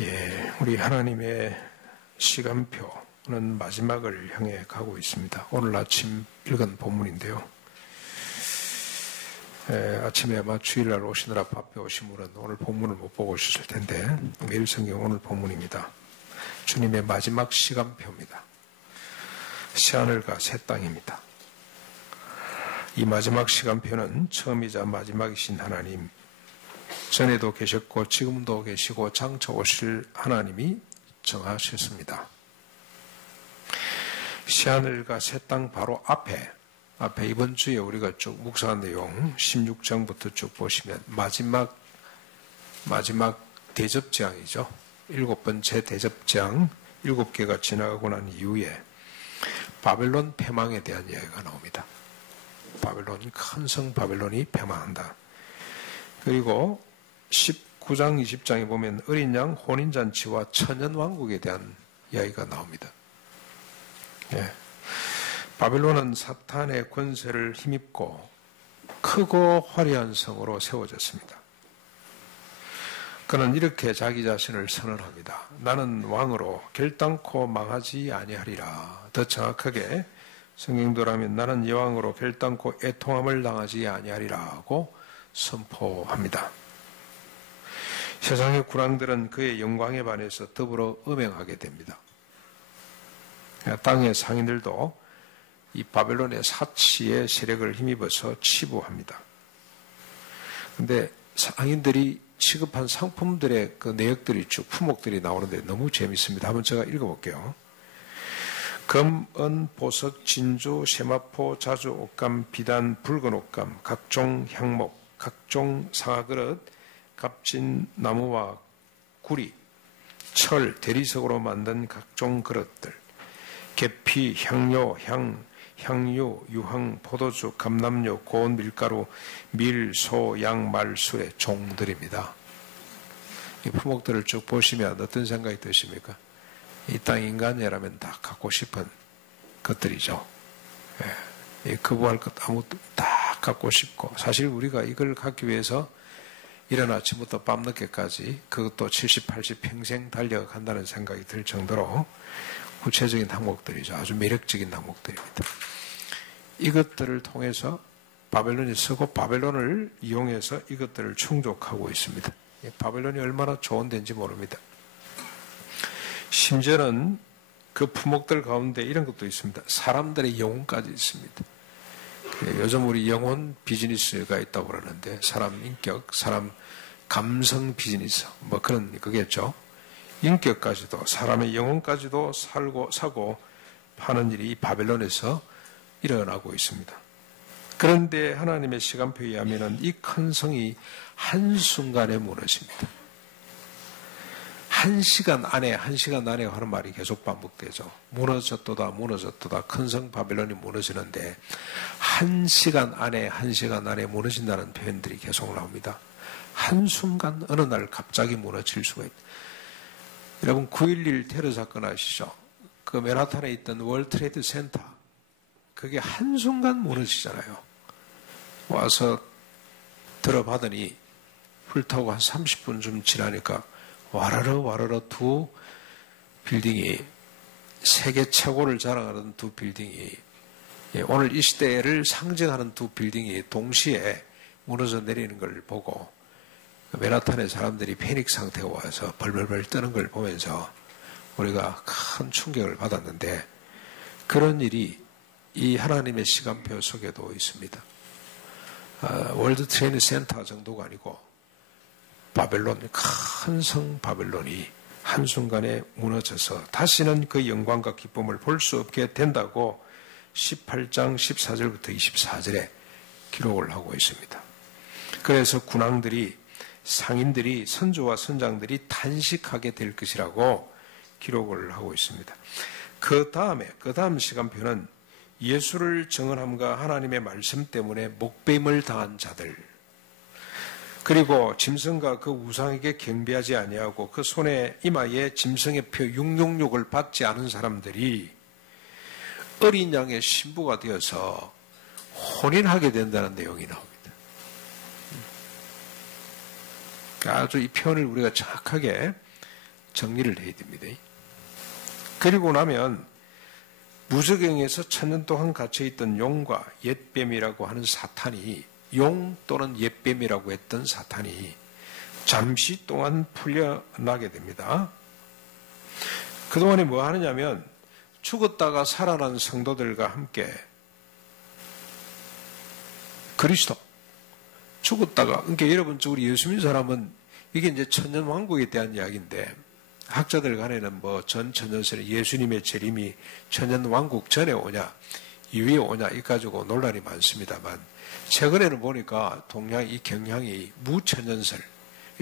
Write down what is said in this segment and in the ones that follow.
예, 우리 하나님의 시간표는 마지막을 향해 가고 있습니다. 오늘 아침 읽은 본문인데요. 아침에 아마 주일날 오시느라 바쁘 오신 분은 오늘 본문을 못 보고 오셨을 텐데 매일 성경 오늘 본문입니다. 주님의 마지막 시간표입니다. 새하늘과 새 땅입니다. 이 마지막 시간표는 처음이자 마지막이신 하나님, 전에도 계셨고 지금도 계시고 장차 오실 하나님이 정하셨습니다. 새하늘과 새 땅 바로 앞에 이번 주에 우리가 쭉 묵상한 내용 16장부터 쭉 보시면 마지막 대접장이죠. 7번째 대접장 7개가 지나가고 난 이후에 바벨론 패망에 대한 이야기가 나옵니다. 큰 성 바벨론이 패망한다. 그리고 19장 20장에 보면 어린 양 혼인잔치와 천년왕국에 대한 이야기가 나옵니다. 예. 바벨론은 사탄의 권세를 힘입고 크고 화려한 성으로 세워졌습니다. 그는 이렇게 자기 자신을 선언합니다. 나는 왕으로 결단코 망하지 아니하리라. 더 정확하게 성경도라면 나는 여왕으로 결단코 애통함을 당하지 아니하리라고 선포합니다. 세상의 군왕들은 그의 영광에 반해서 더불어 음행하게 됩니다. 땅의 상인들도 이 바벨론의 사치의 세력을 힘입어서 치부합니다. 그런데 상인들이 취급한 상품들의 그 내역들이 쭉 품목들이 나오는데 너무 재밌습니다. 한번 제가 읽어볼게요. 금, 은, 보석, 진주, 세마포, 자주, 옷감, 비단, 붉은 옷감, 각종 향목, 각종 상아그릇, 값진 나무와 구리, 철, 대리석으로 만든 각종 그릇들, 계피, 향료, 향유, 유황, 포도주, 감람료, 고운 밀가루, 밀, 소, 양, 말, 술의 종들입니다. 이 품목들을 쭉 보시면 어떤 생각이 드십니까? 이 땅 인간이라면 다 갖고 싶은 것들이죠. 예. 거부할 것 아무것도 다 갖고 싶고, 사실 우리가 이걸 갖기 위해서 이른 아침부터 밤늦게까지 그것도 70, 80 평생 달려간다는 생각이 들 정도로 구체적인 항목들이죠. 아주 매력적인 항목들입니다. 이것들을 통해서 바벨론이 서고 바벨론을 이용해서 이것들을 충족하고 있습니다. 바벨론이 얼마나 좋은 데인지 모릅니다. 심지어는 그 품목들 가운데 이런 것도 있습니다. 사람들의 영혼까지 있습니다. 요즘 우리 영혼 비즈니스가 있다고 그러는데 사람 인격, 사람 감성 비즈니스 뭐 그런 거겠죠. 인격까지도 사람의 영혼까지도 사고 파는 일이 바벨론에서 일어나고 있습니다. 그런데 하나님의 시간표에 의하면 이 큰 성이 한순간에 무너집니다. 한 시간 안에 하는 말이 계속 반복되죠. 무너졌도다 큰 성 바벨론이 무너지는데 한 시간 안에 무너진다는 표현들이 계속 나옵니다. 한순간 어느 날 갑자기 무너질 수가 있다. 여러분 9.11 테러 사건 아시죠? 그 맨하탄에 있던 월드 트레이드 센터 그게 한순간 무너지잖아요. 와서 들어가더니 불타고 한 30분쯤 지나니까 와르르 두 빌딩이 세계 최고를 자랑하는 두 빌딩이 오늘 이 시대를 상징하는 두 빌딩이 동시에 무너져 내리는 걸 보고 맨하탄의 사람들이 패닉 상태가 와서 벌벌벌 떠는 걸 보면서 우리가 큰 충격을 받았는데 그런 일이 이 하나님의 시간표 속에도 있습니다. 월드 트레이드 센터 정도가 아니고 바벨론, 큰 성 바벨론이 한순간에 무너져서 다시는 그 영광과 기쁨을 볼 수 없게 된다고 18장 14절부터 24절에 기록을 하고 있습니다. 그래서 군왕들이 상인들이 선조와 선장들이 탄식하게 될 것이라고 기록을 하고 있습니다. 그 다음 시간표는 예수를 증언함과 하나님의 말씀 때문에 목배임을 당한 자들, 그리고 짐승과 그 우상에게 경배하지 아니하고 그 손에 이마에 짐승의 표 666을 받지 않은 사람들이 어린 양의 신부가 되어서 혼인하게 된다는 내용이 나옵니다. 아주 이 표현을 우리가 정확하게 정리를 해야 됩니다. 그리고 나면 무저갱에서 1000년 동안 갇혀있던 용과 옛뱀이라고 하는 사탄이, 용 또는 옛뱀이라고 했던 사탄이 잠시 동안 풀려나게 됩니다. 그동안에 뭐 하느냐면 죽었다가 살아난 성도들과 함께 그리스도, 죽었다가, 그러니까 여러분, 우리 예수 믿는 사람은 이게 이제 천년왕국에 대한 이야기인데, 학자들 간에는 뭐 전 천년설에 예수님의 재림이 천년왕국 전에 오냐, 이후에 오냐, 이 가지고 논란이 많습니다만, 최근에는 보니까 동양 이 경향이 무천년설,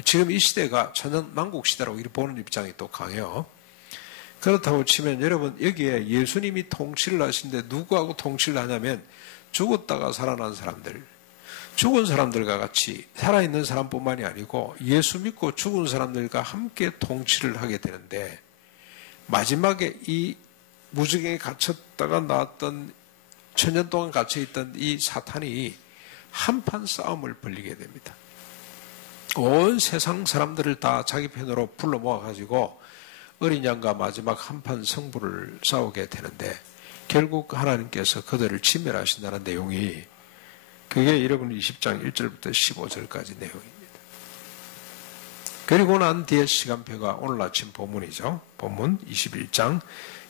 지금 이 시대가 천년왕국 시대라고 이렇게 보는 입장이 또 강해요. 그렇다고 치면 여러분, 여기에 예수님이 통치를 하시는데 누구하고 통치를 하냐면 죽었다가 살아난 사람들, 죽은 사람들과 같이 살아있는 사람뿐만이 아니고 예수 믿고 죽은 사람들과 함께 통치를 하게 되는데, 마지막에 이 무저갱에 갇혔다가 나왔던, 천년 동안 갇혀있던 이 사탄이 한판 싸움을 벌이게 됩니다. 온 세상 사람들을 다 자기 편으로 불러 모아가지고 어린 양과 마지막 한판 승부를 싸우게 되는데, 결국 하나님께서 그들을 진멸하신다는 내용이, 그게 여러분 20장 1절부터 15절까지 내용입니다. 그리고 난 뒤에 시간표가 오늘 아침 본문이죠. 본문 21장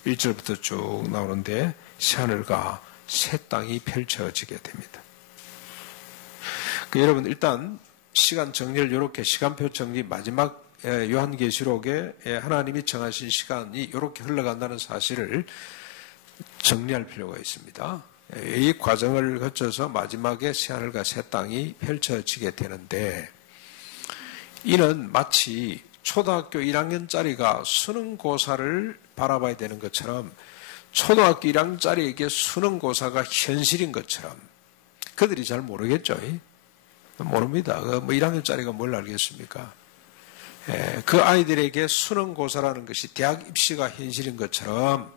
1절부터 쭉 나오는데, 새하늘과 새 땅이 펼쳐지게 됩니다. 여러분, 일단 시간 정리를 이렇게, 시간표 정리, 마지막 요한계시록에 하나님이 정하신 시간이 이렇게 흘러간다는 사실을 정리할 필요가 있습니다. 이 과정을 거쳐서 마지막에 새하늘과 새 땅이 펼쳐지게 되는데, 이는 마치 초등학교 1학년짜리가 수능고사를 바라봐야 되는 것처럼, 초등학교 1학년짜리에게 수능고사가 현실인 것처럼, 그들이 잘 모르겠죠. 모릅니다. 뭐 1학년짜리가 뭘 알겠습니까? 그 아이들에게 수능고사라는 것이 대학 입시가 현실인 것처럼,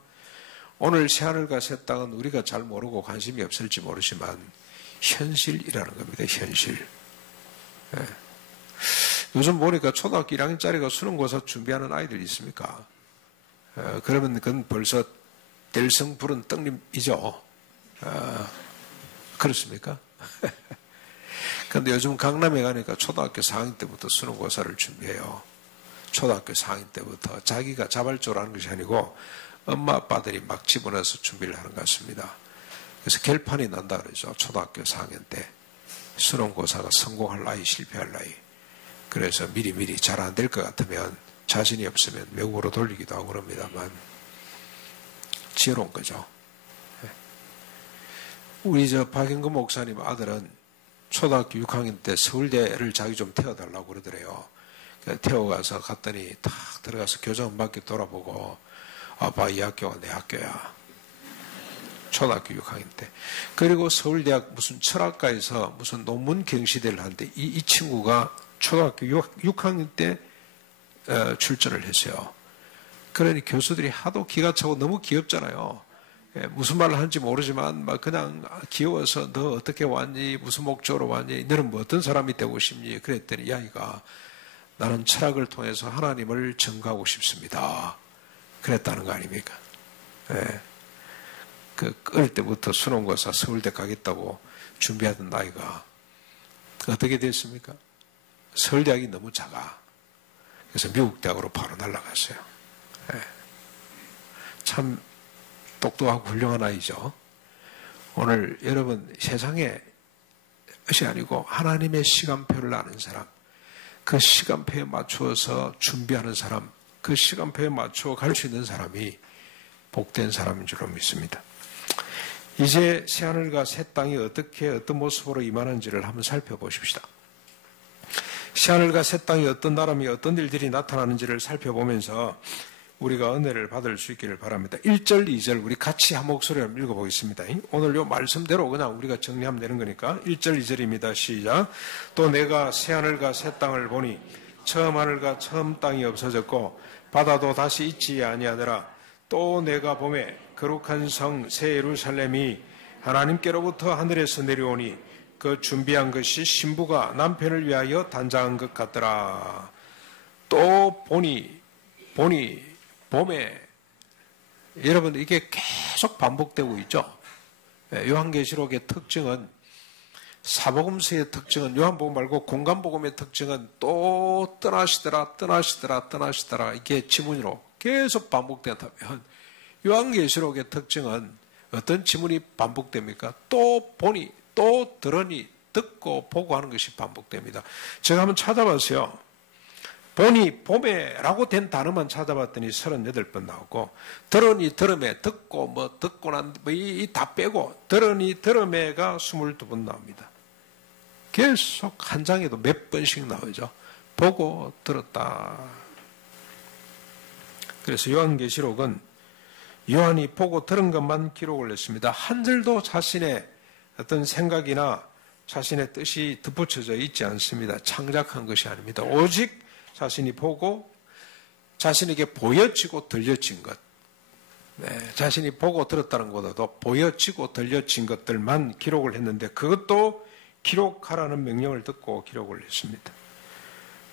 오늘 새하늘과 새 땅은 우리가 잘 모르고 관심이 없을지 모르지만 현실이라는 겁니다. 현실. 요즘 보니까 초등학교 1학년짜리가 수능고사 준비하는 아이들이 있습니까? 그러면 그건 벌써 될성 부른 떡잎이죠. 그렇습니까? 그런데 요즘 강남에 가니까 초등학교 4학년 때부터 수능고사를 준비해요. 초등학교 4학년 때부터 자기가 자발적으로 하는 것이 아니고 엄마 아빠들이 막 집어넣어서 준비를 하는 것 같습니다. 그래서 결판이 난다 그러죠. 초등학교 4학년 때 수능고사가 성공할 나이, 실패할 나이. 그래서 미리 잘 안 될 것 같으면, 자신이 없으면 외국으로 돌리기도 하고 그럽니다만, 지혜로운 거죠. 우리 박영근 목사님 아들은 초등학교 6학년 때 서울대를 자기 좀 태워달라고 그러더래요. 태워가서 갔더니 탁 들어가서 교장 밖에 돌아보고, 아빠, 이 학교가 내 학교야. 초등학교 6학년 때. 그리고 서울대학 무슨 철학과에서 무슨 논문 경시대를 하는데, 이 친구가 초등학교 6학년 때 출전을 했어요. 그러니 교수들이 하도 기가 차고 너무 귀엽잖아요. 무슨 말을 하는지 모르지만 막 그냥 귀여워서, 너 어떻게 왔니? 무슨 목적으로 왔니? 너는 뭐 어떤 사람이 되고 싶니? 그랬더니 이 아이가, 나는 철학을 통해서 하나님을 증거하고 싶습니다. 그랬다는 거 아닙니까? 어릴 때부터 수능고사 서울대 가겠다고 준비하던 나이가 어떻게 됐습니까? 서울대학이 너무 작아. 그래서 미국 대학으로 바로 날아갔어요. 참 똑똑하고 훌륭한 아이죠. 오늘 여러분, 세상에 것이 아니고 하나님의 시간표를 아는 사람, 그 시간표에 맞추어서 준비하는 사람, 그 시간표에 맞추어 갈 수 있는 사람이 복된 사람인 줄로 믿습니다. 이제 새하늘과 새 땅이 어떤 모습으로 임하는지를 한번 살펴보십시다. 새하늘과 새 땅이 어떤 나라며 어떤 일들이 나타나는지를 살펴보면서 우리가 은혜를 받을 수 있기를 바랍니다. 1절, 2절 우리 같이 한 목소리로 읽어보겠습니다. 오늘 요 말씀대로 그냥 우리가 정리하면 되는 거니까 1절, 2절입니다. 시작. 또 내가 새하늘과 새 땅을 보니 처음 하늘과 처음 땅이 없어졌고 바다도 다시 있지 아니하더라. 또 내가 보매 거룩한 성 새 예루살렘이 하나님께로부터 하늘에서 내려오니 그 준비한 것이 신부가 남편을 위하여 단장한 것 같더라. 또 보니 봄에 여러분 이게 계속 반복되고 있죠. 요한계시록의 특징은 사복음서의 특징은 요한복음 말고 공간복음의 특징은 또 떠나시더라 이게 지문으로 계속 반복된다면 요한계시록의 특징은 어떤 지문이 반복됩니까? 또 보니 또 들으니 듣고 보고 하는 것이 반복됩니다. 제가 한번 찾아봤어요. 보니 봄에라고 된 단어만 찾아봤더니 38번 나오고 들으니 들음에 듣고 뭐 듣고 난 이 다 빼고 들으니 들음에가 22번 나옵니다. 계속 한 장에도 몇 번씩 나오죠. 보고 들었다. 그래서 요한계시록은 요한이 보고 들은 것만 기록을 했습니다. 한 줄도 자신의 어떤 생각이나 자신의 뜻이 덧붙여져 있지 않습니다. 창작한 것이 아닙니다. 오직 자신이 보고 자신에게 보여지고 들려진 것. 자신이 보고 들었다는 것보다도 보여지고 들려진 것들만 기록을 했는데 그것도 기록하라는 명령을 듣고 기록을 했습니다.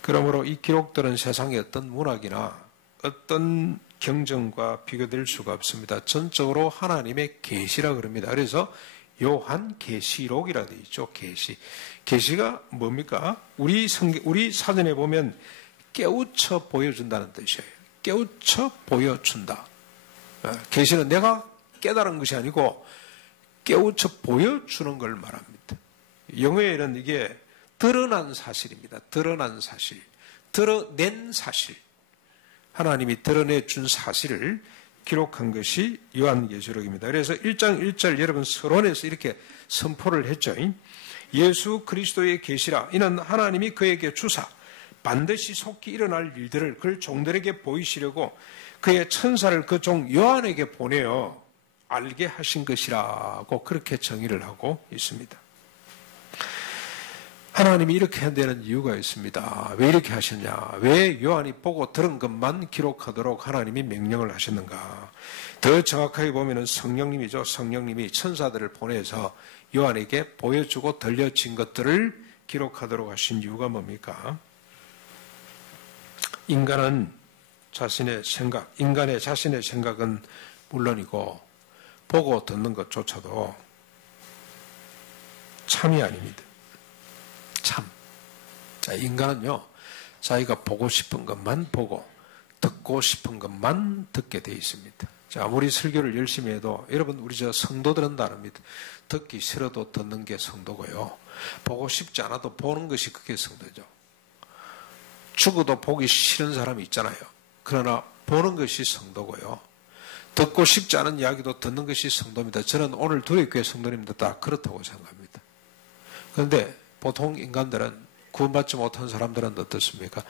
그러므로 이 기록들은 세상의 어떤 문학이나 어떤 경전과 비교될 수가 없습니다. 전적으로 하나님의 계시라 그럽니다. 그래서 요한계시록이라 되어 있죠. 계시가 뭡니까? 우리 사전에 보면 깨우쳐 보여준다는 뜻이에요. 깨우쳐 보여준다. 계시는 내가 깨달은 것이 아니고 깨우쳐 보여주는 걸 말합니다. 영어에는 이게 드러난 사실입니다. 드러난 사실. 드러낸 사실. 하나님이 드러내준 사실을 기록한 것이 요한계시록입니다. 그래서 1장 1절 여러분 서론에서 이렇게 선포를 했죠. 예수 그리스도의 계시라. 이는 하나님이 그에게 주사 반드시 속히 일어날 일들을 그 종들에게 보이시려고 그의 천사를 그 종 요한에게 보내어 알게 하신 것이라고 그렇게 정의를 하고 있습니다. 하나님이 이렇게 한다는 이유가 있습니다. 왜 이렇게 하셨냐? 왜 요한이 보고 들은 것만 기록하도록 하나님이 명령을 하셨는가? 더 정확하게 보면 성령님이죠. 성령님이 천사들을 보내서 요한에게 보여주고 들려진 것들을 기록하도록 하신 이유가 뭡니까? 인간의 자신의 생각은 물론이고 보고 듣는 것조차도 참이 아닙니다. 참. 자, 인간은요, 자기가 보고 싶은 것만 보고, 듣고 싶은 것만 듣게 되어 있습니다. 자, 아무리 설교를 열심히 해도, 여러분, 우리 성도들은 다릅니다. 듣기 싫어도 듣는 게 성도고요. 보고 싶지 않아도 보는 것이 그게 성도죠. 죽어도 보기 싫은 사람이 있잖아요. 그러나 보는 것이 성도고요. 듣고 싶지 않은 이야기도 듣는 것이 성도입니다. 저는 오늘 두레교회 성도님들 다 그렇다고 생각합니다. 그런데 보통 인간들은 구원받지 못한 사람들은 어떻습니까?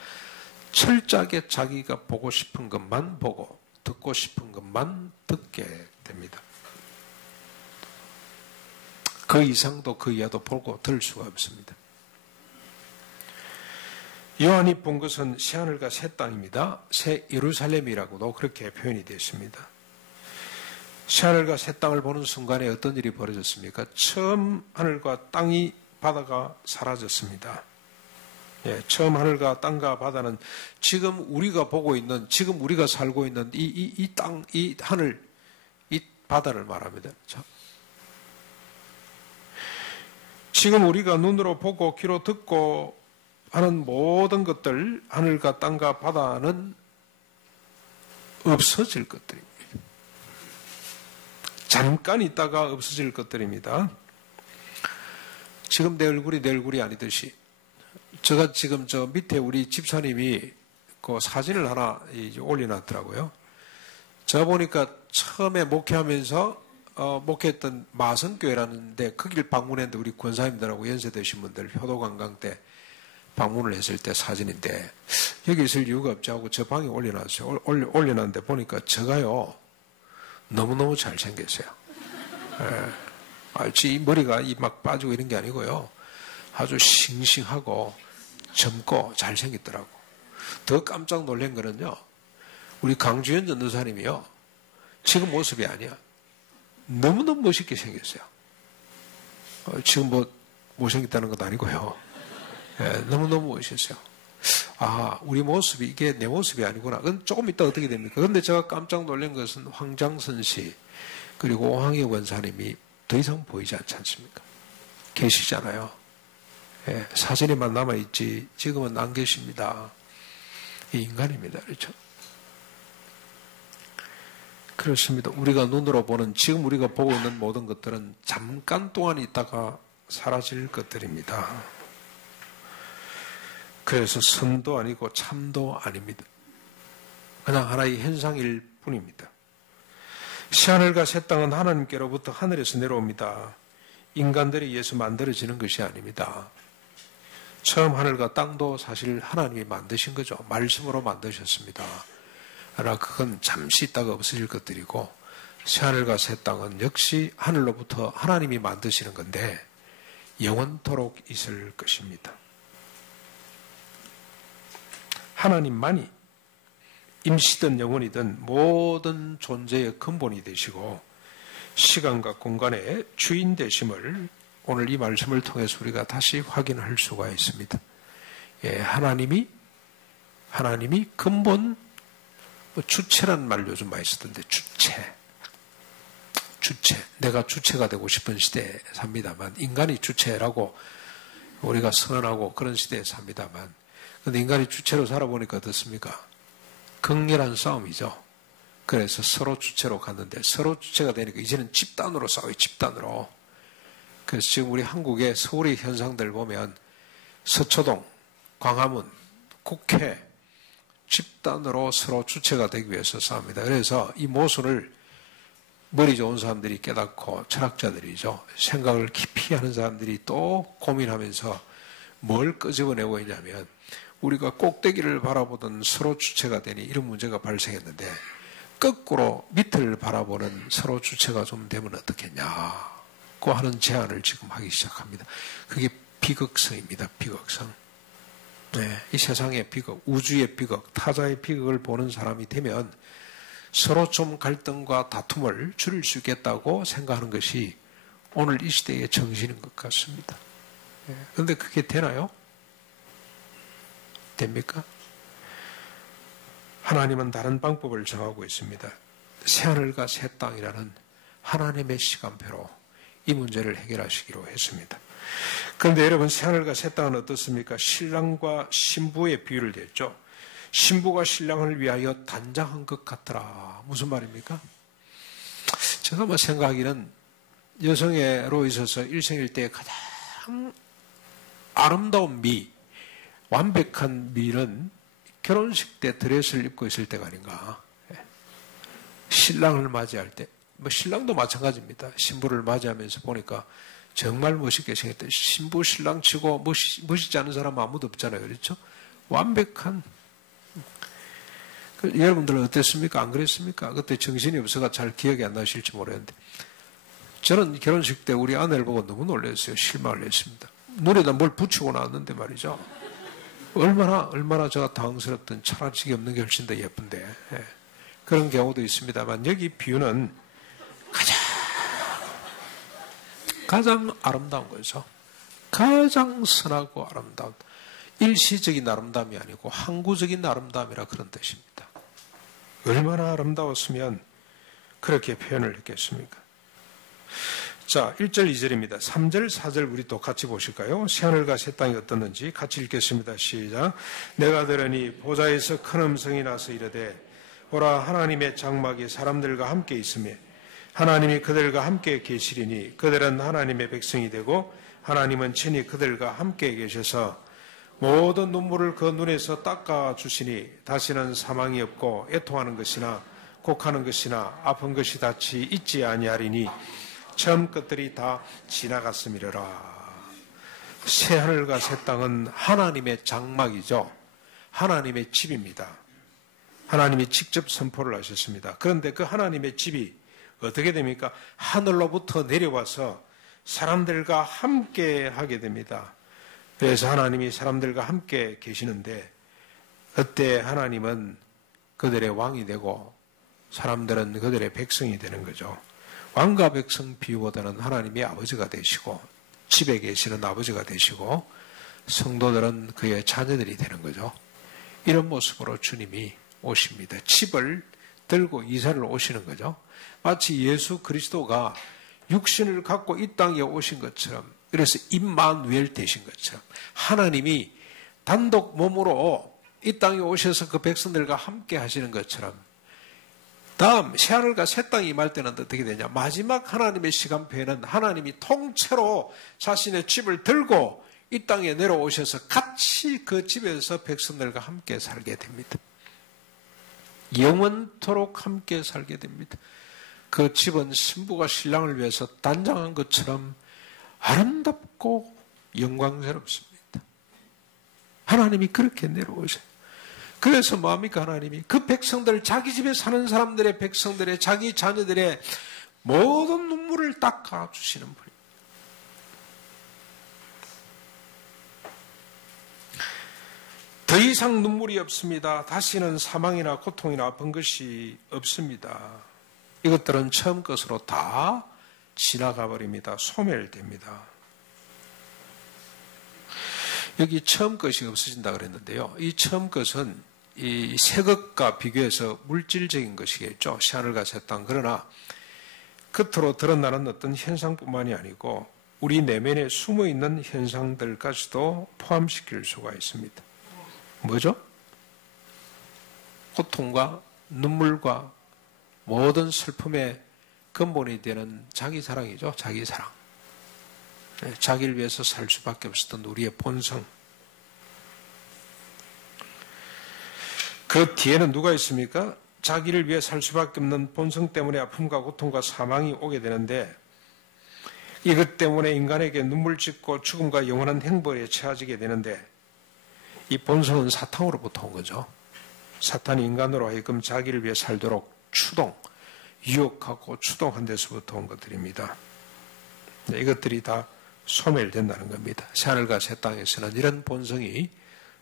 철저하게 자기가 보고 싶은 것만 보고 듣고 싶은 것만 듣게 됩니다. 그 이상도 그 이하도 보고 들을 수가 없습니다. 요한이 본 것은 새하늘과 새 땅입니다. 새 예루살렘이라고도 그렇게 표현이 되어 있습니다. 새하늘과 새 땅을 보는 순간에 어떤 일이 벌어졌습니까? 처음 하늘과 땅이 바다가 사라졌습니다. 처음 하늘과 땅과 바다는 지금 우리가 보고 있는, 지금 우리가 살고 있는 이 땅, 이 하늘, 이 바다를 말합니다. 지금 우리가 눈으로 보고 귀로 듣고 하는 모든 것들, 하늘과 땅과 바다는 없어질 것들입니다. 잠깐 있다가 없어질 것들입니다. 지금 내 얼굴이 아니듯이 제가 지금 저 밑에 우리 집사님이 그 사진을 하나 올려놨더라고요. 제가 보니까 처음에 목회하면서 목회했던 마성교회라는데 거길 방문했는데 우리 권사님들하고 연세되신 분들 효도관광 때 방문을 했을 때 사진인데 여기 있을 이유가 없지 하고 저 방에 올려놨어요. 올려놨는데 보니까 제가요 너무너무 잘생겼어요. 이 머리가 막 빠지고 이런 게 아니고요. 아주 싱싱하고 젊고 잘생겼더라고. 더 깜짝 놀란 거는요. 우리 강주현 전도사님이요. 지금 모습이 아니야. 너무너무 멋있게 생겼어요. 지금 뭐 못생겼다는 것도 아니고요. 너무너무 멋있었어요. 아, 우리 모습이 이게 내 모습이 아니구나. 그건 조금 이따 어떻게 됩니까? 그런데 제가 깜짝 놀란 것은 황장선 씨 그리고 오항희 원사님이 더 이상 보이지 않지 않습니까? 계시잖아요. 예, 사진에만 남아있지 지금은 안 계십니다. 이 인간입니다. 그렇죠? 그렇습니다. 우리가 눈으로 보는 지금 우리가 보고 있는 모든 것들은 잠깐 동안 있다가 사라질 것들입니다. 그래서 선도 아니고 참도 아닙니다. 그냥 하나의 현상일 뿐입니다. 새하늘과 새 땅은 하나님께로부터 하늘에서 내려옵니다. 인간들에 의해서 만들어지는 것이 아닙니다. 처음 하늘과 땅도 사실 하나님이 만드신 거죠. 말씀으로 만드셨습니다. 그러나 그건 잠시 있다가 없어질 것들이고 새하늘과 새 땅은 역시 하늘로부터 하나님이 만드시는 건데 영원토록 있을 것입니다. 하나님만이 임시든 영원이든 모든 존재의 근본이 되시고 시간과 공간의 주인 되심을 오늘 이 말씀을 통해서 우리가 다시 확인할 수가 있습니다. 예, 하나님이 근본 주체란 말 요즘 많이 쓰던데 주체. 내가 주체가 되고 싶은 시대에 삽니다만 인간이 주체라고 우리가 선언하고 그런 시대에 삽니다만 그런데 인간이 주체로 살아보니까 어떻습니까? 극렬한 싸움이죠. 그래서 서로 주체로 갔는데 서로 주체가 되니까 이제는 집단으로 싸워요. 집단으로. 그래서 지금 우리 한국의 서울의 현상들 보면 서초동, 광화문, 국회 집단으로 서로 주체가 되기 위해서 싸웁니다. 그래서 이 모순을 머리 좋은 사람들이 깨닫고 철학자들이죠. 생각을 깊이 하는 사람들이 또 고민하면서 뭘 끄집어내고 있냐면 우리가 꼭대기를 바라보던 서로 주체가 되니 이런 문제가 발생했는데 거꾸로 밑을 바라보는 서로 주체가 좀 되면 어떻겠냐고 하는 제안을 지금 하기 시작합니다. 그게 비극성입니다. 비극성. 네, 이 세상의 비극, 우주의 비극, 타자의 비극을 보는 사람이 되면 서로 좀 갈등과 다툼을 줄일 수 있겠다고 생각하는 것이 오늘 이 시대의 정신인 것 같습니다. 그런데 그게 되나요? 됩니까? 하나님은 다른 방법을 정하고 있습니다. 새하늘과 새 땅이라는 하나님의 시간표로 이 문제를 해결하시기로 했습니다. 그런데 여러분 새하늘과 새 땅은 어떻습니까? 신랑과 신부의 비유를 댔죠. 신부가 신랑을 위하여 단장한 것 같더라. 무슨 말입니까? 제가 뭐 생각하기는 여성애로 있어서 일생일대에 가장 아름다운 미, 완벽한 미는 결혼식 때 드레스를 입고 있을 때가 아닌가. 신랑을 맞이할 때, 뭐 신랑도 마찬가지입니다. 신부를 맞이하면서 보니까 정말 멋있게 생겼다. 신부 신랑 치고 멋있지 않은 사람 아무도 없잖아요. 그렇죠? 완벽한. 여러분들은 어땠습니까? 안 그랬습니까? 그때 정신이 없어가 잘 기억이 안 나실지 모르겠는데 저는 결혼식 때 우리 아내를 보고 너무 놀랐어요. 실망을 했습니다. 눈에다 뭘 붙이고 나왔는데 말이죠. 얼마나 제가 당황스럽던 차라리 지게 없는 게 훨씬 더 예쁜데. 예. 그런 경우도 있습니다만 여기 비유는 가장 아름다운 거죠. 가장 선하고 아름다운 일시적인 아름다움이 아니고 항구적인 아름다움이라 그런 뜻입니다. 얼마나 아름다웠으면 그렇게 표현을 했겠습니까? 자, 1절, 2절입니다. 3절, 4절 우리 또 같이 보실까요? 새하늘과 새 땅이 어떻는지 같이 읽겠습니다. 시작. 내가 들으니 보좌에서 큰 음성이 나서 이르되 보라 하나님의 장막이 사람들과 함께 있으며 하나님이 그들과 함께 계시리니 그들은 하나님의 백성이 되고 하나님은 친히 그들과 함께 계셔서 모든 눈물을 그 눈에서 닦아주시니 다시는 사망이 없고 애통하는 것이나 곡하는 것이나 아픈 것이 다치 있지 아니하리니 처음 것들이 다 지나갔음이러라. 새하늘과 새 땅은 하나님의 장막이죠. 하나님의 집입니다. 하나님이 직접 선포를 하셨습니다. 그런데 그 하나님의 집이 어떻게 됩니까? 하늘로부터 내려와서 사람들과 함께 하게 됩니다. 그래서 하나님이 사람들과 함께 계시는데 그때 하나님은 그들의 왕이 되고 사람들은 그들의 백성이 되는 거죠. 왕과 백성 비유보다는 하나님이 아버지가 되시고 집에 계시는 아버지가 되시고 성도들은 그의 자녀들이 되는 거죠. 이런 모습으로 주님이 오십니다. 집을 들고 이사를 오시는 거죠. 마치 예수 그리스도가 육신을 갖고 이 땅에 오신 것처럼, 그래서 임마누엘 되신 것처럼 하나님이 단독 몸으로 이 땅에 오셔서 그 백성들과 함께 하시는 것처럼, 다음 새하늘과 새 땅이 임할 때는 어떻게 되냐? 마지막 하나님의 시간표에는 하나님이 통째로 자신의 집을 들고 이 땅에 내려오셔서 같이 그 집에서 백성들과 함께 살게 됩니다. 영원토록 함께 살게 됩니다. 그 집은 신부가 신랑을 위해서 단장한 것처럼 아름답고 영광스럽습니다. 하나님이 그렇게 내려오세요. 그래서 뭐합니까? 하나님이 그 백성들, 자기 집에 사는 사람들의 백성들의, 자기 자녀들의 모든 눈물을 닦아주시는 분입니다. 더 이상 눈물이 없습니다. 다시는 사망이나 고통이나 아픈 것이 없습니다. 이것들은 처음 것으로 다 지나가 버립니다. 소멸됩니다. 여기 처음 것이 없어진다 그랬는데요. 이 처음 것은 이 새 것과 비교해서 물질적인 것이겠죠. 새하늘과 새 땅. 그러나 겉으로 드러나는 어떤 현상뿐만이 아니고 우리 내면에 숨어있는 현상들까지도 포함시킬 수가 있습니다. 뭐죠? 고통과 눈물과 모든 슬픔의 근본이 되는 자기 사랑이죠. 자기 사랑. 자기를 위해서 살 수밖에 없었던 우리의 본성. 그 뒤에는 누가 있습니까? 자기를 위해 살 수밖에 없는 본성 때문에 아픔과 고통과 사망이 오게 되는데, 이것 때문에 인간에게 눈물 짓고 죽음과 영원한 행벌에 처해지게 되는데, 이 본성은 사탄으로부터 온 거죠. 사탄이 인간으로 하여금 자기를 위해 살도록 유혹하고 추동한 데서부터 온 것들입니다. 이것들이 다 소멸된다는 겁니다. 새하늘과 새 땅에서는 이런 본성이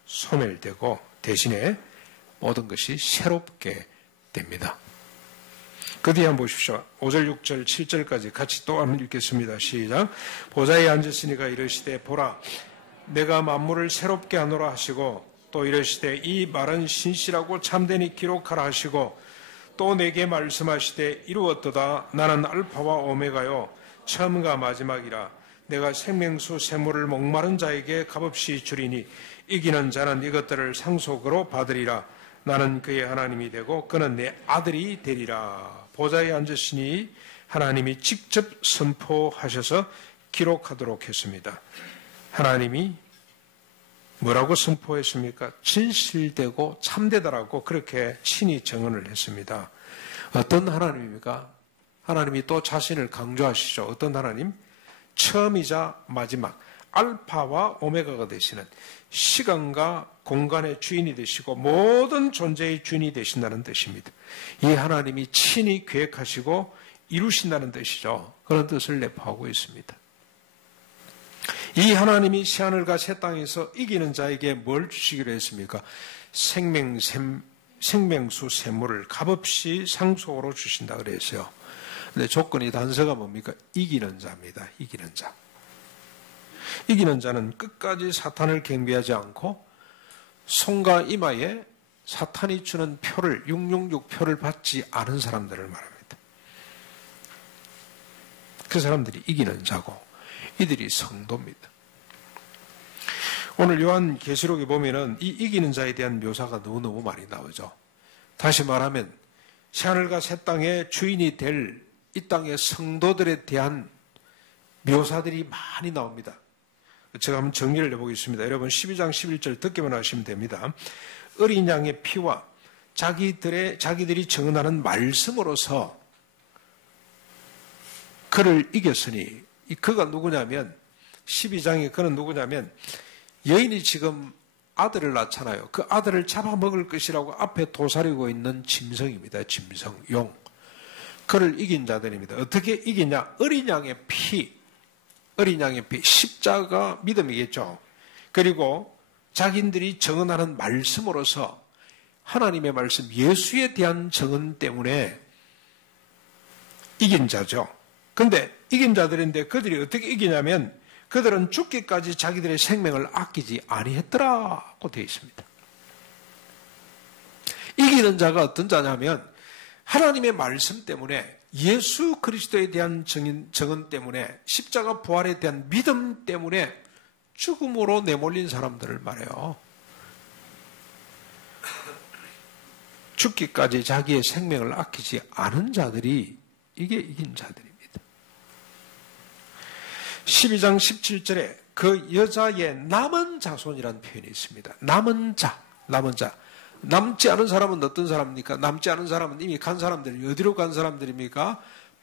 소멸되고 대신에 모든 것이 새롭게 됩니다. 그 뒤에 한번 보십시오. 5절, 6절, 7절까지 같이 또 한번 읽겠습니다. 시작. 보좌에 앉으시니가 이르시되 보라 내가 만물을 새롭게 하노라 하시고, 또 이르시되 이 말은 신실하고 참되니 기록하라 하시고, 또 내게 말씀하시되 이루었도다. 나는 알파와 오메가요 처음과 마지막이라. 내가 생명수 샘물을 목마른 자에게 값없이 주리니 이기는 자는 이것들을 상속으로 받으리라. 나는 그의 하나님이 되고 그는 내 아들이 되리라. 보좌에 앉으시니 하나님이 직접 선포하셔서 기록하도록 했습니다. 하나님이 뭐라고 선포했습니까? 진실되고 참되다라고 그렇게 친히 증언을 했습니다. 어떤 하나님입니까? 하나님이 또 자신을 강조하시죠. 어떤 하나님? 처음이자 마지막, 알파와 오메가가 되시는, 시간과 공간의 주인이 되시고 모든 존재의 주인이 되신다는 뜻입니다. 이 하나님이 친히 계획하시고 이루신다는 뜻이죠. 그런 뜻을 내포하고 있습니다. 이 하나님이 새하늘과 새 땅에서 이기는 자에게 뭘 주시기로 했습니까? 생명수 샘물을 값없이 상속으로 주신다 그랬어요. 근데 조건이 단서가 뭡니까? 이기는 자입니다. 이기는 자. 이기는 자는 끝까지 사탄을 경배하지 않고 손과 이마에 사탄이 주는 표를, 666표를 받지 않은 사람들을 말합니다. 그 사람들이 이기는 자고 이들이 성도입니다. 오늘 요한계시록에 보면은 이 이기는 자에 대한 묘사가 너무너무 많이 나오죠. 다시 말하면 새하늘과 새 땅의 주인이 될 이 땅의 성도들에 대한 묘사들이 많이 나옵니다. 제가 한번 정리를 해보겠습니다. 여러분 12장 11절 듣기만 하시면 됩니다. 어린 양의 피와 자기들이 증언하는 말씀으로서 그를 이겼으니, 그가 누구냐면 12장에 그는 누구냐면 여인이 지금 아들을 낳잖아요. 그 아들을 잡아먹을 것이라고 앞에 도사리고 있는 짐승입니다. 짐승, 용. 그를 이긴 자들입니다. 어떻게 이기냐? 어린 양의 피, 십자가 믿음이겠죠. 그리고 자기들이 증언하는 말씀으로서 하나님의 말씀, 예수에 대한 증언 때문에 이긴 자죠. 그런데 이긴 자들인데 그들이 어떻게 이기냐면 그들은 죽기까지 자기들의 생명을 아끼지 아니했더라고 되어 있습니다. 이기는 자가 어떤 자냐면 하나님의 말씀 때문에 예수 그리스도에 대한 정언 때문에 십자가 부활에 대한 믿음 때문에 죽음으로 내몰린 사람들을 말해요. 죽기까지 자기의 생명을 아끼지 않은 자들이 이게 이긴 자들입니다. 12장 17절에 그 여자의 남은 자손이라는 표현이 있습니다. 남은 자. 남지 않은 사람은 어떤 사람입니까? 남지 않은 사람은 이미 간 사람들이 어디로 간 사람들입니까?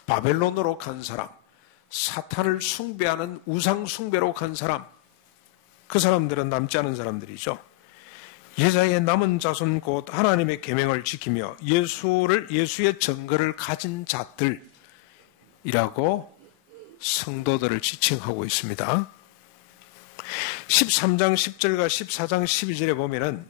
바벨론으로 간 사람. 사탄을 숭배하는 우상 숭배로 간 사람. 그 사람들은 남지 않은 사람들이죠. 여자의 남은 자손 곧 하나님의 계명을 지키며 예수의 증거를 가진 자들이라고 성도들을 지칭하고 있습니다. 13장 10절과 14장 12절에 보면은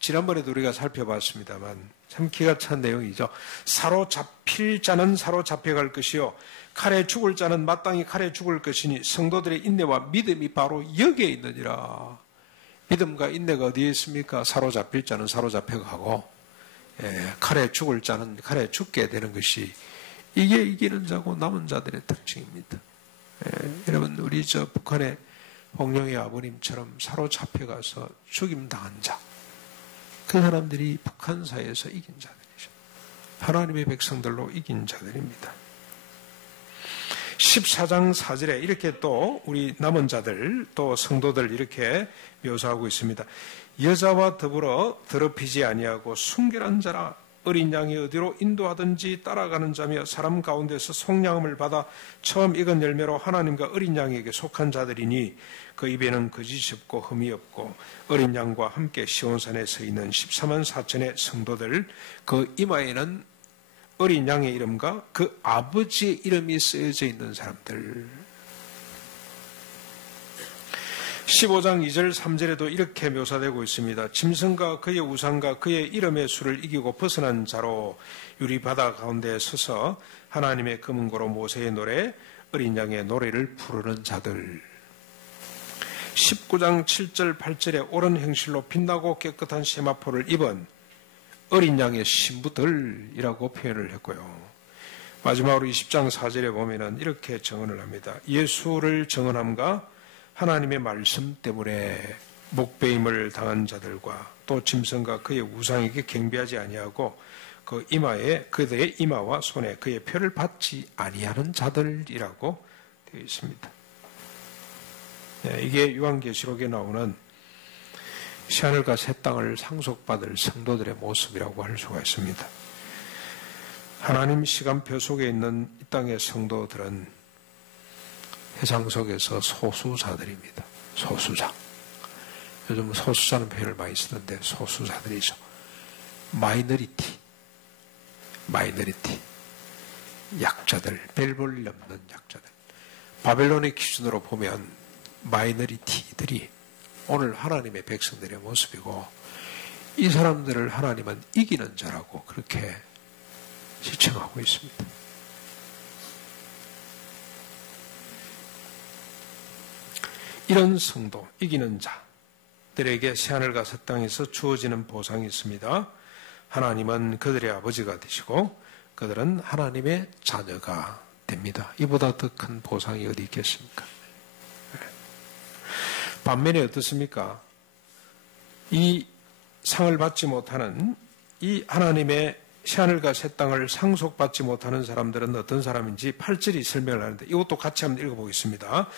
지난번에도 우리가 살펴봤습니다만 참 기가 찬 내용이죠. 사로잡힐 자는 사로잡혀갈 것이요 칼에 죽을 자는 마땅히 칼에 죽을 것이니 성도들의 인내와 믿음이 바로 여기에 있느니라. 믿음과 인내가 어디에 있습니까? 사로잡힐 자는 사로잡혀가고 칼에 죽을 자는 칼에 죽게 되는 것이 이게 이기는 자고 남은 자들의 특징입니다. 여러분 우리 저 북한의 홍룡의 아버님처럼 사로잡혀가서 죽임당한 자, 그 사람들이 북한 사회에서 이긴 자들이죠. 하나님의 백성들로 이긴 자들입니다. 14장 4절에 이렇게 또 우리 남은 자들 또 성도들 이렇게 묘사하고 있습니다. 여자와 더불어 더럽히지 아니하고 순결한 자라 어린 양이 어디로 인도하든지 따라가는 자며 사람 가운데서 속량함을 받아 처음 익은 열매로 하나님과 어린 양에게 속한 자들이니 그 입에는 거짓이 없고 흠이 없고 어린 양과 함께 시온산에 서 있는 14만 4천의 성도들 그 이마에는 어린 양의 이름과 그 아버지의 이름이 쓰여져 있는 사람들. 15장 2절 3절에도 이렇게 묘사되고 있습니다. 짐승과 그의 우상과 그의 이름의 수를 이기고 벗어난 자로 유리바다 가운데 서서 하나님의 금은고로 모세의 노래 어린 양의 노래를 부르는 자들. 19장 7절 8절에 옳은 행실로 빛나고 깨끗한 세마포를 입은 어린 양의 신부들이라고 표현을 했고요. 마지막으로 20장 4절에 보면은 이렇게 정언을 합니다. 예수를 정언함과 하나님의 말씀 때문에 목배임을 당한 자들과 또 짐승과 그의 우상에게 경배하지 아니하고 그 이마에 그들의 이마와 손에 그의 표를 받지 아니하는 자들이라고 되어 있습니다. 이게 요한계시록에 나오는 새하늘과 새 땅을 상속받을 성도들의 모습이라고 할 수가 있습니다. 하나님 시간표 속에 있는 이 땅의 성도들은 세상 속에서 소수자들입니다. 소수자. 요즘 소수자는 표현을 많이 쓰는데 소수자들이죠. 마이너리티. 약자들, 별 볼 일 없는 약자들. 바벨론의 기준으로 보면 마이너리티들이 오늘 하나님의 백성들의 모습이고 이 사람들을 하나님은 이기는 자라고 그렇게 지칭하고 있습니다. 이런 성도, 이기는 자들에게 새하늘과 새 땅에서 주어지는 보상이 있습니다. 하나님은 그들의 아버지가 되시고 그들은 하나님의 자녀가 됩니다. 이보다 더 큰 보상이 어디 있겠습니까? 반면에 어떻습니까? 이 상을 받지 못하는 이 하나님의 새하늘과 새 땅을 상속받지 못하는 사람들은 어떤 사람인지 8절이 설명을 하는데 이것도 같이 한번 읽어보겠습니다.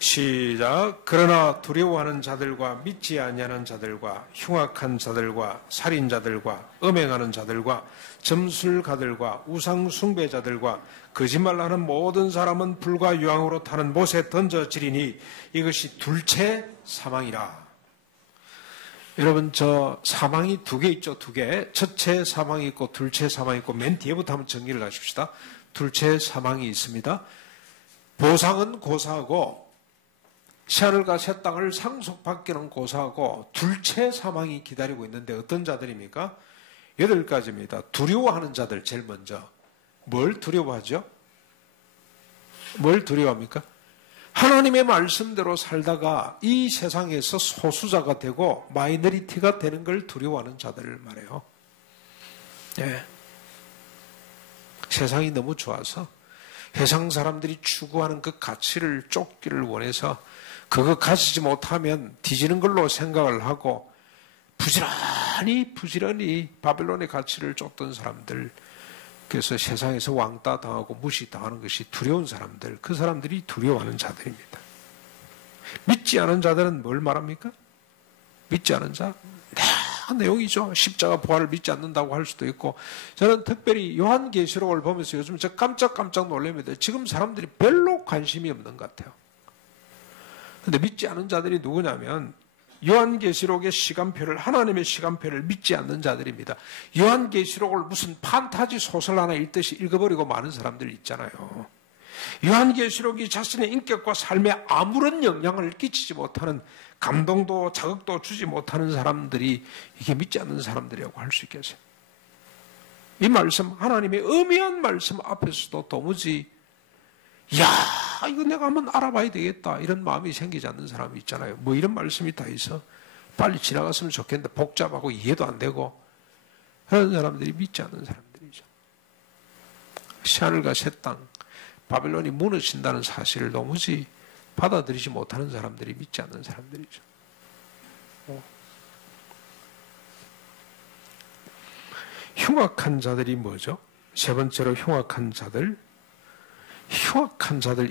시작. 그러나 두려워하는 자들과 믿지 아니하는 자들과 흉악한 자들과 살인자들과 음행하는 자들과 점술가들과 우상 숭배자들과 거짓말하는 모든 사람은 불과 유황으로 타는 못에 던져지리니 이것이 둘째 사망이라. 여러분 저 사망이 두 개 있죠. 두 개. 첫째 사망이 있고 둘째 사망이 있고 맨 뒤에부터 한번 정리를 하십시다. 둘째 사망이 있습니다. 보상은 고사하고 새하늘과 새 땅을 상속받기는 고사하고 둘째 사망이 기다리고 있는데 어떤 자들입니까? 8가지입니다. 두려워하는 자들 제일 먼저. 뭘 두려워하죠? 뭘 두려워합니까? 하나님의 말씀대로 살다가 이 세상에서 소수자가 되고 마이너리티가 되는 걸 두려워하는 자들을 말해요. 예. 세상이 너무 좋아서 세상 사람들이 추구하는 그 가치를 쫓기를 원해서 그거 가지지 못하면 뒤지는 걸로 생각을 하고 부지런히 바벨론의 가치를 쫓던 사람들, 그래서 세상에서 왕따 당하고 무시당하는 것이 두려운 사람들, 그 사람들이 두려워하는 자들입니다. 믿지 않은 자들은 뭘 말합니까? 믿지 않은 자? 내용이죠. 십자가 부활을 믿지 않는다고 할 수도 있고, 저는 특별히 요한계시록을 보면서 요즘 저 깜짝 놀랍니다. 지금 사람들이 별로 관심이 없는 것 같아요. 근데 믿지 않은 자들이 누구냐면 요한계시록의 시간표를, 하나님의 시간표를 믿지 않는 자들입니다. 요한계시록을 무슨 판타지 소설 하나 읽듯이 읽어버리고 많은 사람들 있잖아요. 요한계시록이 자신의 인격과 삶에 아무런 영향을 끼치지 못하는, 감동도 자극도 주지 못하는 사람들이 이게 믿지 않는 사람들이라고 할 수 있겠어요. 이 말씀, 하나님의 엄미한 말씀 앞에서도 도무지 이거 내가 한번 알아봐야 되겠다 이런 마음이 생기지 않는 사람이 있잖아요. 뭐 이런 말씀이 다 있어. 빨리 지나갔으면 좋겠는데 복잡하고 이해도 안 되고, 그런 사람들이 믿지 않는 사람들이죠. 새하늘과 새 땅, 바벨론이 무너진다는 사실을 도무지 받아들이지 못하는 사람들이 믿지 않는 사람들이죠. 흉악한 자들이 뭐죠? 세 번째로 흉악한 자들,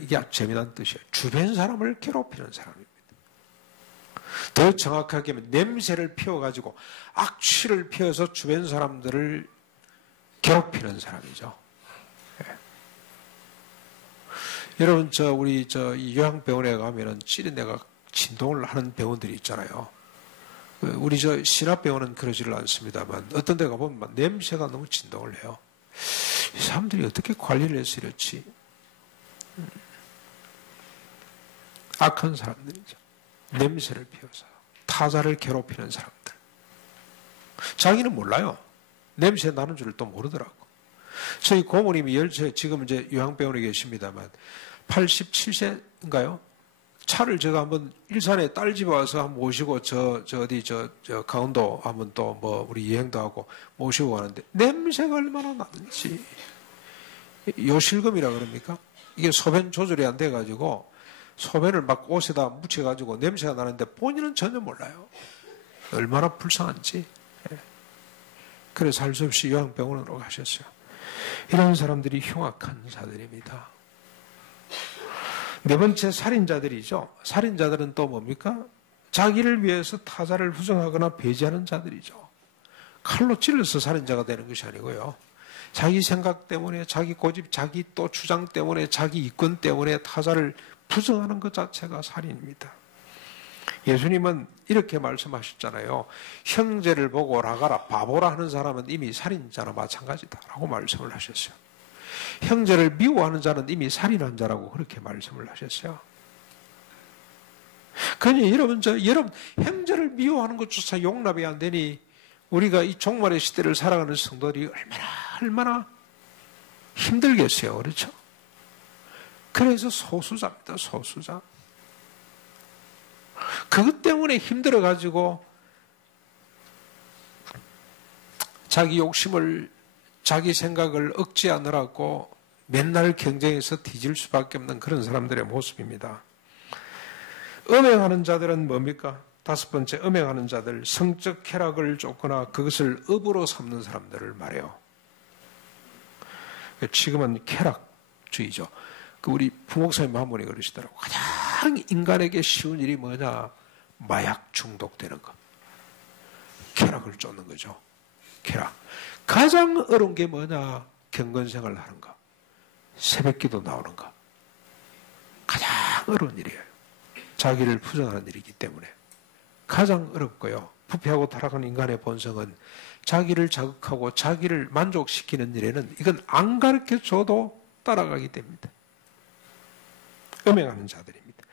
이게 아주 재미난 뜻이에요. 주변 사람을 괴롭히는 사람입니다. 더 정확하게 하면 냄새를 피워가지고 악취를 피워서 주변 사람들을 괴롭히는 사람이죠. 네. 여러분, 우리 이 요양병원에 가면은 찌린내가 진동을 하는 병원들이 있잖아요. 우리 신합병원은 그러지를 않습니다만 어떤 데 가보면 막 냄새가 너무 진동을 해요. 이 사람들이 어떻게 관리를 해서 이렇지? 악한 사람들이죠. 냄새를 피워서 타자를 괴롭히는 사람들. 자기는 몰라요. 냄새 나는 줄을 또 모르더라고. 저희 고모님이 지금 이제 요양병원에 계십니다만 87세인가요? 차를 제가 한번 일산에 딸 집에 와서 한번 모시고 저 강원도 한번 또 우리 여행도 하고 모시고 가는데 냄새가 얼마나 나는지. 요실금이라 그럽니까? 이게 소변 조절이 안 돼가지고 소변을 막 옷에다 묻혀가지고 냄새가 나는데 본인은 전혀 몰라요. 얼마나 불쌍한지. 그래서 할 수 없이 요양병원으로 가셨어요. 이런 사람들이 흉악한 자들입니다. 네 번째, 살인자들이죠. 살인자들은 또 뭡니까? 자기를 위해서 타자를 후정하거나 배제하는 자들이죠. 칼로 찔러서 살인자가 되는 것이 아니고요. 자기 생각 때문에, 자기 고집, 자기 또 주장 때문에, 자기 이권 때문에 타자를 부정하는 것 자체가 살인입니다. 예수님은 이렇게 말씀하셨잖아요. 형제를 보고 라가라, 바보라 하는 사람은 이미 살인자나 마찬가지다라고 말씀을 하셨어요. 형제를 미워하는 자는 이미 살인한 자라고 그렇게 말씀을 하셨어요. 그러니 여러분 형제를 미워하는 것조차 용납이 안 되니 우리가 이 종말의 시대를 살아가는 성도들이 얼마나 힘들겠어요. 그렇죠? 그래서 소수자입니다. 소수자. 그것 때문에 힘들어가지고 자기 욕심을, 자기 생각을 억제하느라고 맨날 경쟁에서 뒤질 수밖에 없는 그런 사람들의 모습입니다. 음행하는 자들은 뭡니까? 다섯 번째, 음행하는 자들, 성적 쾌락을 쫓거나 그것을 업으로 삼는 사람들을 말해요. 지금은 쾌락주의죠. 우리 부목사님 한 분이 그러시더라고요. 가장 인간에게 쉬운 일이 뭐냐? 마약 중독되는 것. 쾌락을 쫓는 거죠. 쾌락. 가장 어려운 게 뭐냐? 경건생활을 하는 것. 새벽기도 나오는 것. 가장 어려운 일이에요. 자기를 부정하는 일이기 때문에. 가장 어렵고요. 부패하고 타락한 인간의 본성은 자기를 자극하고 자기를 만족시키는 일에는 이건 안 가르쳐줘도 따라가게 됩니다. 음행하는 자들입니다.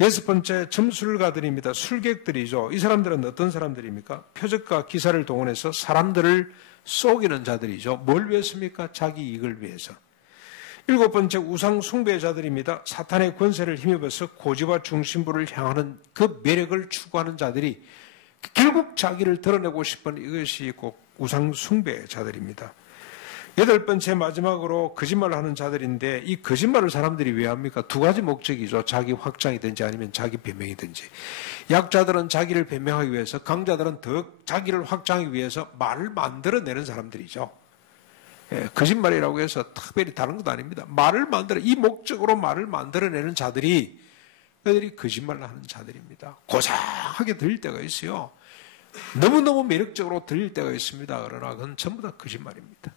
여섯 번째, 점술가들입니다. 술객들이죠. 이 사람들은 어떤 사람들입니까? 표적과 기사를 동원해서 사람들을 속이는 자들이죠. 뭘 위해서입니까? 자기 이익을 위해서. 일곱 번째, 우상 숭배자들입니다. 사탄의 권세를 힘입어서 고지와 중심부를 향하는 그 매력을 추구하는 자들이 결국 자기를 드러내고 싶은 이것이 꼭 우상 숭배 자들입니다. 8번째 마지막으로 거짓말을 하는 자들인데 이 거짓말을 사람들이 왜 합니까? 두 가지 목적이죠. 자기 확장이든지 아니면 자기 변명이든지. 약자들은 자기를 변명하기 위해서, 강자들은 더 자기를 확장하기 위해서 말을 만들어내는 사람들이죠. 예, 거짓말이라고 해서 특별히 다른 것도 아닙니다. 이 목적으로 말을 만들어내는 자들이 그들이 거짓말을 하는 자들입니다. 고상하게 들릴 때가 있어요. 너무너무 매력적으로 들릴 때가 있습니다. 그러나 그건 전부 다 거짓말입니다.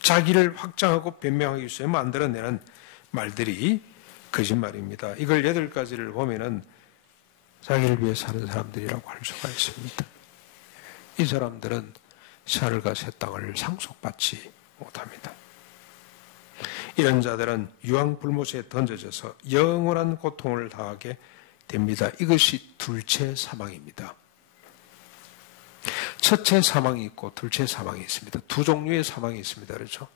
자기를 확장하고 변명하기 위해서 만들어내는 말들이 거짓말입니다. 이걸 8가지를 보면은 자기를 위해 사는 사람들이라고 할 수가 있습니다. 이 사람들은 하늘과 새 땅을 상속받지 못합니다. 이런 자들은 유황불못에 던져져서 영원한 고통을 당하게 됩니다. 이것이 둘째 사망입니다. 첫째 사망이 있고 둘째 사망이 있습니다. 두 종류의 사망이 있습니다. 그렇죠?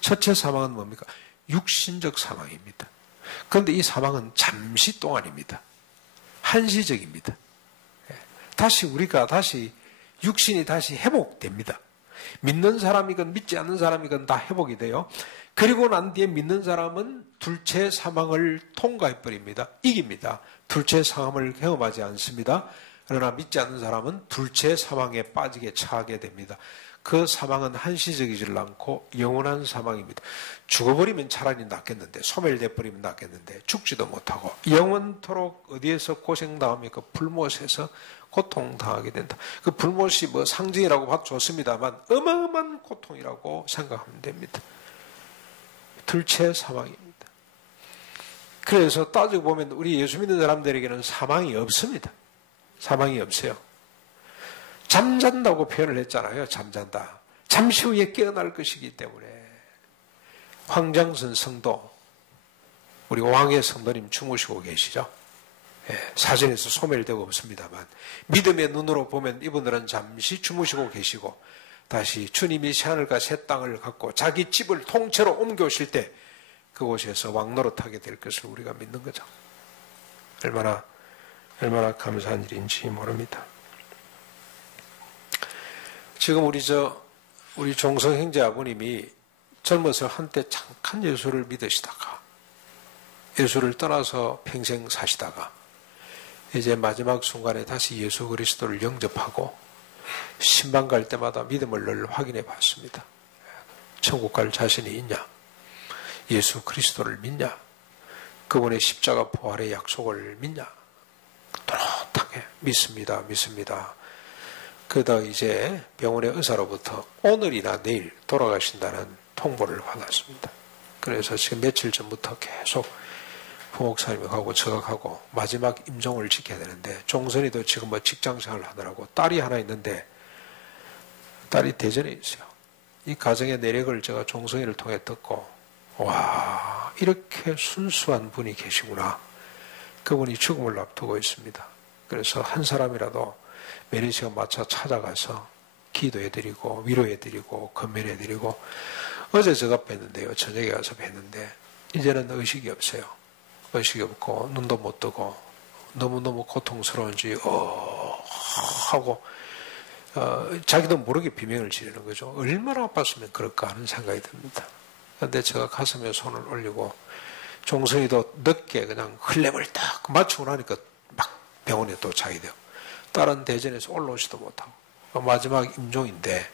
첫째 사망은 뭡니까? 육신적 사망입니다. 그런데 이 사망은 잠시 동안입니다. 한시적입니다. 육신이 다시 회복됩니다. 믿는 사람이건 믿지 않는 사람이건 다 회복이 돼요. 그리고 난 뒤에 믿는 사람은 둘째 사망을 통과해버립니다. 이깁니다. 둘째 사망을 경험하지 않습니다. 그러나 믿지 않는 사람은 둘째 사망에 빠지게 처하게 됩니다. 그 사망은 한시적이질 않고 영원한 사망입니다. 죽어버리면 차라리 낫겠는데, 소멸돼버리면 낫겠는데 죽지도 못하고 영원토록 어디에서 고생당합니까? 불못에서 고통당하게 된다. 그 불못이 상징이라고 봐도 좋습니다만 어마어마한 고통이라고 생각하면 됩니다. 둘째 사망입니다. 그래서 따지고 보면 우리 예수 믿는 사람들에게는 사망이 없습니다. 사망이 없어요. 잠잔다고 표현을 했잖아요. 잠잔다. 잠시 후에 깨어날 것이기 때문에 황장선 성도, 우리 왕의 성도님 주무시고 계시죠? 사진에서 소멸되고 없습니다만 믿음의 눈으로 보면 이분들은 잠시 주무시고 계시고 다시 주님이 새하늘과 새 땅을 갖고 자기 집을 통째로 옮겨오실 때 그곳에서 왕노릇하게 될 것을 우리가 믿는 거죠. 얼마나 감사한 일인지 모릅니다. 지금 우리 종성 형제 아버님이 젊어서 한때 잠깐 예수를 믿으시다가 예수를 떠나서 평생 사시다가 이제 마지막 순간에 다시 예수 그리스도를 영접하고 신방 갈 때마다 믿음을 늘 확인해 봤습니다. 천국 갈 자신이 있냐? 예수 그리스도를 믿냐? 그분의 십자가 부활의 약속을 믿냐? 또렷하게 믿습니다. 그러다 이제 병원의 의사로부터 오늘이나 내일 돌아가신다는 통보를 받았습니다. 그래서 지금 며칠 전부터 계속 부목사님이 가고 저가 가고 마지막 임종을 지켜야 되는데, 종선이도 지금 직장생활을 하느라고 딸이 하나 있는데 딸이 대전에 있어요. 이 가정의 내력을 제가 종선이를 통해 듣고, 와, 이렇게 순수한 분이 계시구나. 그분이 죽음을 앞두고 있습니다. 그래서 한 사람이라도 매니시간 맞춰 찾아가서 기도해드리고 위로해드리고 건면해드리고, 어제 제가 뵀는데요. 저녁에 가서 뵀는데 이제는 의식이 없어요. 의식이 없고 눈도 못 뜨고 너무너무 고통스러운지 하고 자기도 모르게 비명을 지르는 거죠. 얼마나 아팠으면 그럴까 하는 생각이 듭니다. 그런데 제가 가슴에 손을 올리고, 종선이도 늦게 그냥 흘렘을 딱 맞추고 나니까 막 병원에 도착이 돼요. 딸은 대전에서 올라오지도 못하고 마지막 임종인데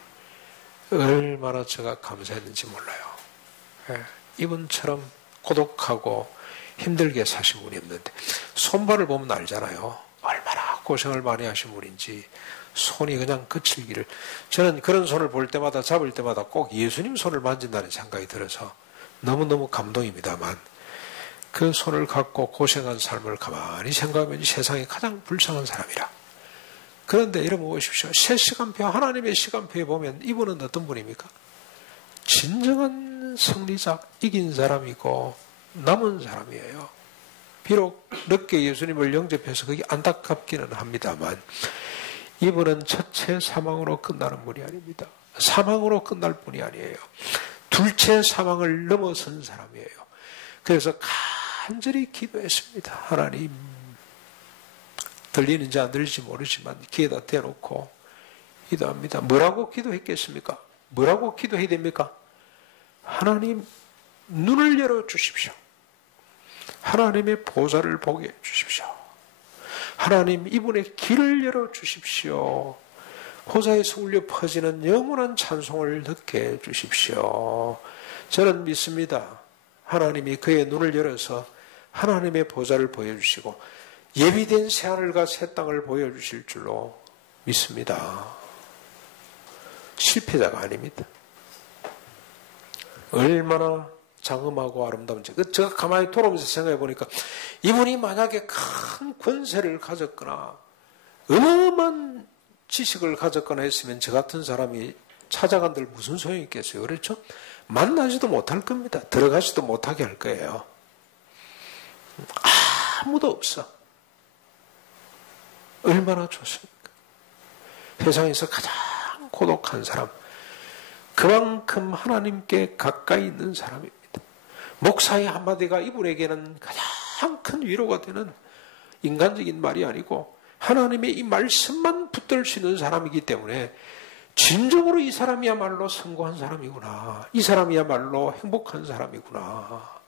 얼마나 제가 감사했는지 몰라요. 이분처럼 고독하고 힘들게 사신 분이 없는데, 손발을 보면 알잖아요. 얼마나 고생을 많이 하신 분인지. 손이 그냥 거칠기를, 저는 그런 손을 볼 때마다, 잡을 때마다 꼭 예수님 손을 만진다는 생각이 들어서 너무너무 감동입니다만, 그 손을 갖고 고생한 삶을 가만히 생각하면 세상에 가장 불쌍한 사람이라. 그런데 여러분 보십시오. 새 시간표, 하나님의 시간표에 보면 이분은 어떤 분입니까? 진정한 승리자, 이긴 사람이고 남은 사람이에요. 비록 늦게 예수님을 영접해서 그게 안타깝기는 합니다만 이분은 첫째 사망으로 끝나는 분이 아닙니다. 사망으로 끝날 분이 아니에요. 둘째 사망을 넘어선 사람이에요. 그래서 간절히 기도했습니다. 하나님, 들리는지 안 들릴지 모르지만 귀에다 대놓고 기도합니다. 뭐라고 기도했겠습니까? 뭐라고 기도해야 됩니까? 하나님 눈을 열어주십시오. 하나님의 보좌를 보게 해주십시오. 하나님 이분의 길을 열어주십시오. 보좌에서 울려 퍼지는 영원한 찬송을 듣게 해주십시오. 저는 믿습니다. 하나님이 그의 눈을 열어서 하나님의 보좌를 보여주시고 예비된 새하늘과 새 땅을 보여주실 줄로 믿습니다. 실패자가 아닙니다. 얼마나 장엄하고 아름다운지. 제가 가만히 돌아오면서 생각해 보니까 이분이 만약에 큰 권세를 가졌거나 어마어마한 지식을 가졌거나 했으면 저 같은 사람이 찾아간들 무슨 소용이 있겠어요. 그렇죠? 만나지도 못할 겁니다. 들어가지도 못하게 할 거예요. 아무도 없어. 얼마나 좋습니까? 세상에서 가장 고독한 사람, 그만큼 하나님께 가까이 있는 사람입니다. 목사의 한마디가 이분에게는 가장 큰 위로가 되는 인간적인 말이 아니고 하나님의 이 말씀만 붙들 수 있는 사람이기 때문에 진정으로 이 사람이야말로 성공한 사람이구나. 이 사람이야말로 행복한 사람이구나.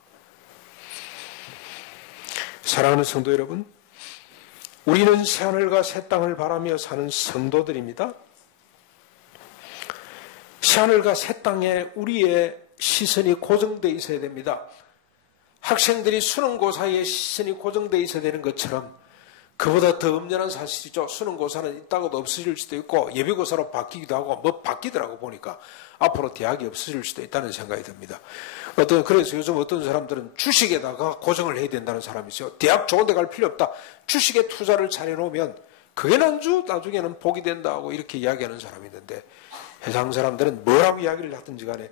사랑하는 성도 여러분, 우리는 새하늘과 새 땅을 바라며 사는 성도들입니다. 새하늘과 새 땅에 우리의 시선이 고정되어 있어야 됩니다. 학생들이 수능고사에 시선이 고정되어 있어야 되는 것처럼 그보다 더 엄연한 사실이죠. 수능고사는 있다가도 없어질 수도 있고 예비고사로 바뀌기도 하고 뭐 바뀌더라고 보니까 앞으로 대학이 없어질 수도 있다는 생각이 듭니다. 그래서 요즘 어떤 사람들은 주식에다가 고정을 해야 된다는 사람이 있어요. 대학 좋은 데 갈 필요 없다. 주식에 투자를 잘해놓으면 그게 나중에는 복이 된다고 이렇게 이야기하는 사람이 있는데 세상 사람들은 뭐라고 이야기를 하든지 간에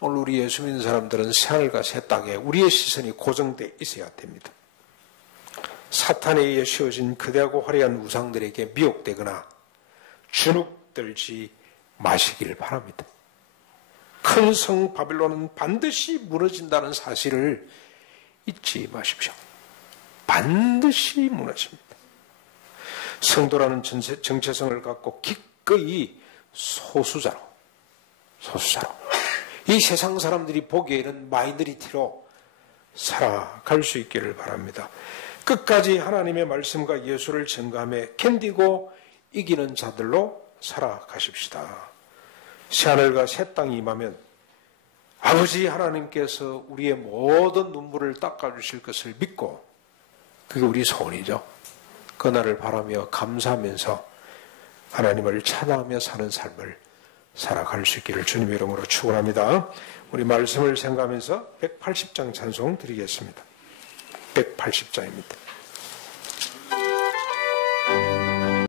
오늘 우리 예수 믿는 사람들은 새하늘과 새 땅에 우리의 시선이 고정되어 있어야 됩니다. 사탄에 의해 씌워진 거대하고 화려한 우상들에게 미혹되거나 주눅들지 마시길 바랍니다. 큰 성 바빌론은 반드시 무너진다는 사실을 잊지 마십시오. 반드시 무너집니다. 성도라는 정체성을 갖고 기꺼이 소수자로 이 세상 사람들이 보기에는 마이너리티로 살아갈 수 있기를 바랍니다. 끝까지 하나님의 말씀과 예수를 증거하며 견디고 이기는 자들로 살아가십시다. 새하늘과 새 땅이 임하면 아버지 하나님께서 우리의 모든 눈물을 닦아주실 것을 믿고 그게 우리 소원이죠. 그날을 바라며 감사하면서 하나님을 찬양하며 사는 삶을 살아갈 수 있기를 주님의 이름으로 축원합니다. 우리 말씀을 생각하면서 180장 찬송 드리겠습니다. 180장입니다.